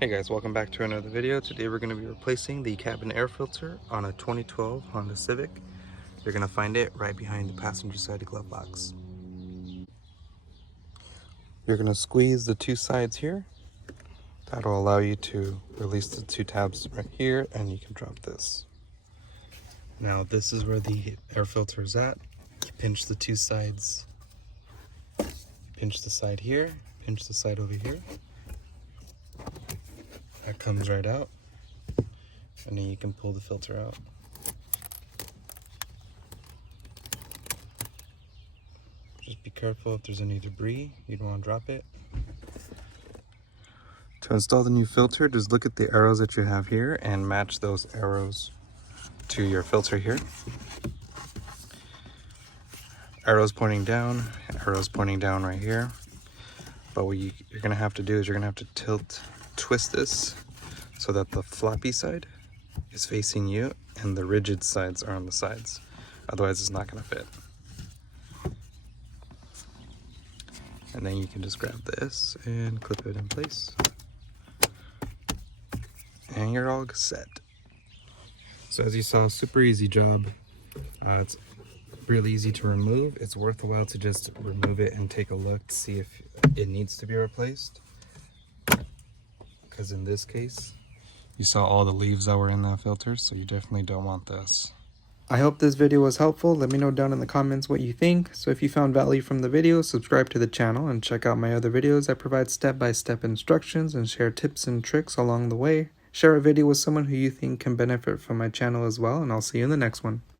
Hey guys, welcome back to another video. Today we're going to be replacing the cabin air filter on a 2012 Honda Civic. You're going to find it right behind the passenger side glove box. You're going to squeeze the two sides here. That'll allow you to release the two tabs right here, and you can drop this. Now this is where the air filter is at. You pinch the two sides. Pinch the side here, pinch the side over here. That comes right out, and then you can pull the filter out. Just be careful if there's any debris, you don't want to drop it. To install the new filter, just look at the arrows that you have here and match those arrows to your filter here. Arrows pointing down right here. But what you're going to have to do is you're going to have to twist this so that the floppy side is facing you and the rigid sides are on the sides. Otherwise it's not going to fit. And then you can just grab this and clip it in place. And you're all set. So as you saw, super easy job. It's really easy to remove. It's worth a while to just remove it and take a look to see if it needs to be replaced. Because in this case, you saw all the leaves that were in that filter, so you definitely don't want this. I hope this video was helpful. Let me know down in the comments what you think. So if you found value from the video, subscribe to the channel and check out my other videos that provide step-by-step instructions and share tips and tricks along the way. Share a video with someone who you think can benefit from my channel as well, and I'll see you in the next one.